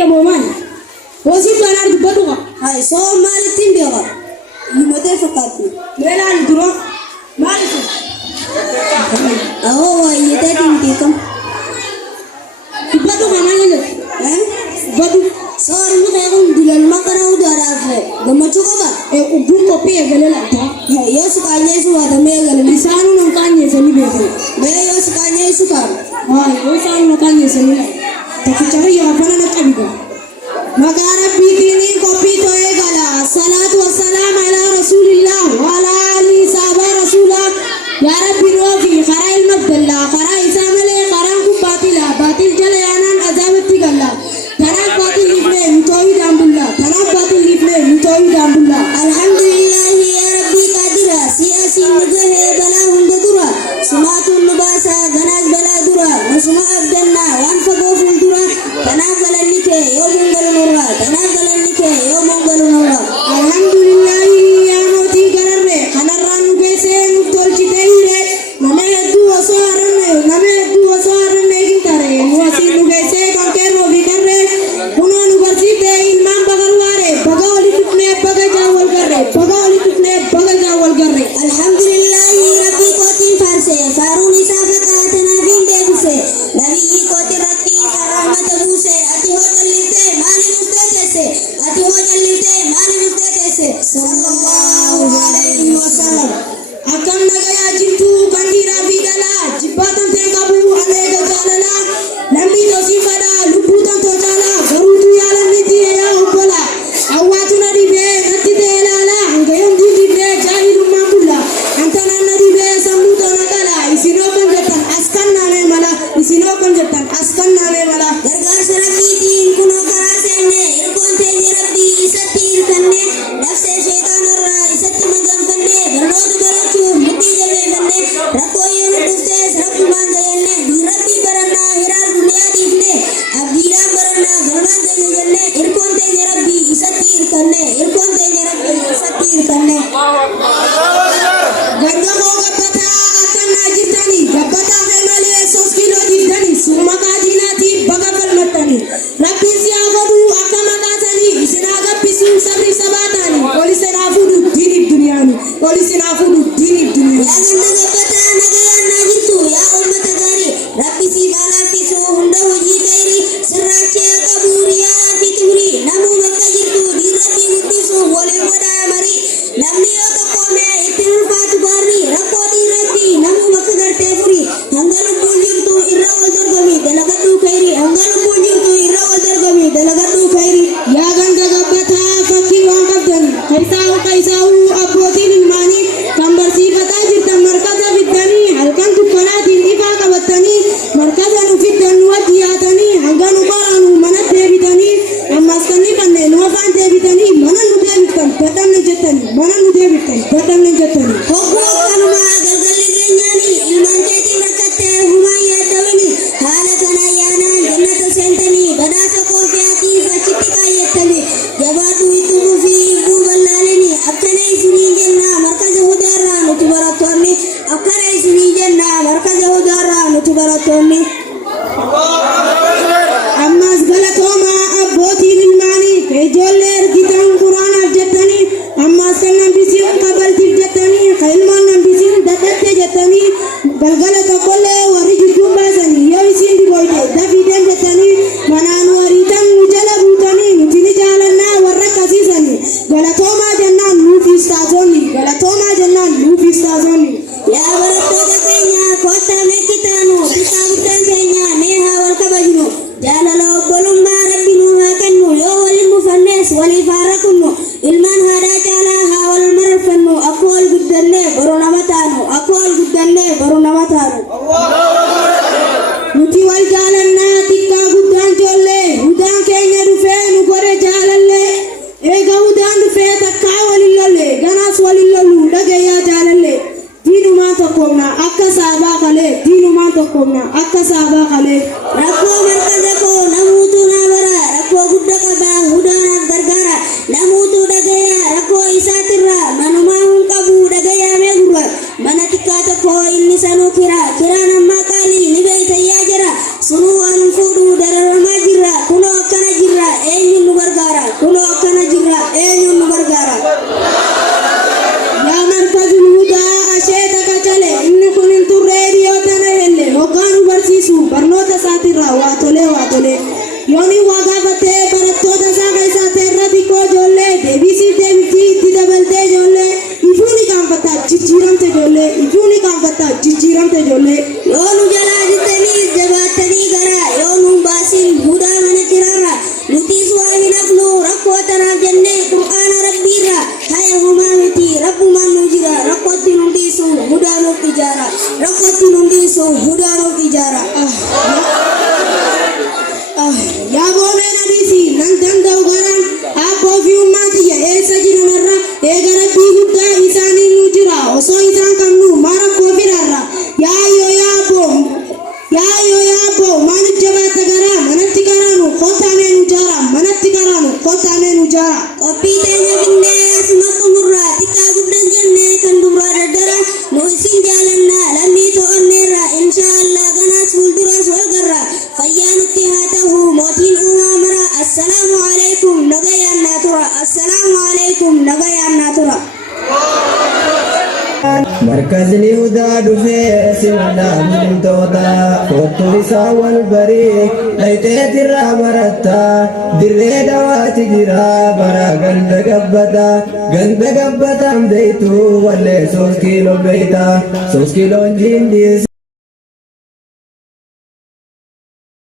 يا بومان وزيد أنا أرد بدوها هاي صوم مالتين بيغا يمتى فقطني ولا ندرو مالك أهو يتاتين كيكم بدوها ما يلك ها بدو صار مخيرون دلال مقرأ ودارافه قمتشو كبا وقوم وبيه قللا هاي يوسف كانيسو هذا ميغا لسانو نكاني سني بيكو ميغا يوسف كانيسو كار هاي لسانو نكاني سني تكتشري يا فانا نكابيكو مقارا بيديني كوبي توي غلا الصلاة والسلام على رسول الله وعلى آله صحابة رسوله يا ربي روفي خرا المبدلا خرا إسامله خرا كباتلا باطل جليانا أزامتي غلا تناك باطل لفله متوي دامبلا تناك باطل لفله متوي دامبلا الحمد لله يا ربي قادرة سياسي مجه بلا هنددرا سمات النباسا غناك بلا درا نسمع أبدنا وانفقوا في الدرا تناك بلا لكي يوم الحمد لله يا موتي قرر خنران بيسين تولتي تيري نما يدو وصارن كنتاري واسين بيسين كنكرو بكره كنون برسيته إلمان بغلواره بغاولي تكني بغا جاول كره الحمد لله ربي قوتي فارسي فاروني سافقاتنا بين ديبسي نبي قوتي رتي رحمة بوسي أتي هو جليته مالي مستيتسي صلى الله عليه وسلم أكم نجايا جنتو كنديرا في دلا جباتن تكابو عليه جاللا نبي توسي فدا لبوتن توجالا غروتو يالا نتي يا أبلا أواتنا دي بي نتي تيلالا أنكيوم دي بي جاهل مامبولا أنتنا ندي بي سموتو نكالا إسينو كنجتن أسكن نامي ملا غرغر سربي دين كنو كراسيني إركون تيجي ربي إساتير كني نفس شيطان الرا إساتي مجم كني برنود برچو مدي جلوه كني ركو يون دستيس رب مان جيني دي ربي برنا هرار دنيا ديفني أبديرا برنا غرمان جيني إركون تيجي ربي إساتير كني ganda ko gabata akan najitani gabata female sos kilo ditani suma kadinati bagabal matani rabbi siagadu akamakatani isinaga pisu sabri sabatani polisi nafudu dini dunyani ya ganda gabata nagaya najitu ya ummata gari rabbi sibala pisu hunda waji kairi sirrache kaburi ya fituri namu makajitu di rabbi mutisu wole wada mari namni yoto kome itirul fatu bari rakodi rabbi namu makadar tefuri hangalu bunjirtu irra waldargami dalagatu kairi hangalu bunjirtu irra waldargami dalagatu kairi ya ganda gabata fakir wangabdan kaisau abrotin ilmani kambar sifata jirta markaza fiddani halkan tukkanatin ifa qabatani markazanu fiddan wajiyatani hanganu baranu manat debitani ammas kanni kanne nuwafan debitani manan nu debitan badanne jettani hoggo kanuma galgalli geenyani ilman keetii rakkatte humayya dawini haala kana yaanaan jannata seentani badhaasa koofiyaatii fachitti kaayyattani jabaatu itti fufii guuballaalini akkana isinii jenna markaza hudaarraa nuti barattoonni akkana isinii jenna markaza hudaarraa nuti barattoonni ammas galatooma abbootiin ilmaanii ijoollee ergitan quraanaaf jettanii ammas kan nambisiin qabaltiif jettanii ilmaan nambisiin dadhatte jettanii galgala tokkollee warri jidduun baasanii yoo isiin diboyte dafiideen jettanii manaan wariitan nu jala buutanii nuti ni jaalannaa warra akkasiisanii galatoomaa jennaan nuuf istaazonni yaa barattoota keenya kottaa meeqitaanu bitaabitaan keenya mee haa wal kabajnu jaalala obbolummaa rabbi nuu haa kennu yoo waliin bufannees waliif haa rakunnu ilmaan haadhaa caalaa haa wal mararfannu akka wal guddannee boru nama taanu nuti wal jaalannaa xiqqaa guddaan ijoollee hudaan keenya dhufee nu godhe jaalallee eega hudaan dhufee takkaa walin lolle ganaas walin lollu dhagayyaa jaalallee diinumaan tokkoomna akka saabaa qalee rakkoo markaza koo namuutu naa bara rakkoo gudda qabaa hudaanaaf gargaara namuutu dhagayaa rakkoo isaatirraa manumaa hun qabu dhagayaa mee gurra mana xiqqaa tokko inni sanuu kiraan ammaa qaalii ni beeytayyaa jira sunuu an fuudhu dararamaa jirra kunoo akkana jirra argamte jolle yoonu jalaa jirtanii jabaatanii gara yoonu baasin hudaa mana jirarra nutis waa hin hafnu rakkoo tanaaf jennee qur'aana rabbiirra haya humaa miti rabbumaan nu jira rakkootti nu dhiisu hudaa nuuf ijaara rakkootti nu dhiisu hudaa nuuf ijaara. yaa boomeen adiisi nan danda'u garaan abboo fi ummaatii eessa jiranarra eega rabbii guddaa isaanii nu jira osoo isaan qabnu maa rakkoo firarra yaayoo yaaboo maanu jabaata garaa manatti garaanu kottaamee nu jaara manatti garaanu kottaamee nu jaara. Qophii teenya finnee asuma xumurraa xiqqaa guddan jennee kan duraa daddara nu isin jaalannaa lammii to'anneerra inshaallah ganaas fuulduraas wal garra fayyaa nutti haa ta'u mootiin uumaa mara assalaamu alaikum nagayaan naa tura assalaamu alaikum nagayaan naa tura. مركزني هدى دفيس ولا من توتا فوتوريسا والبريك ليتيت الرامرتا دري دواتي جرا برا قلب قبتا بيتو ولا 3 كيلو بيتا 3 كيلو جنديس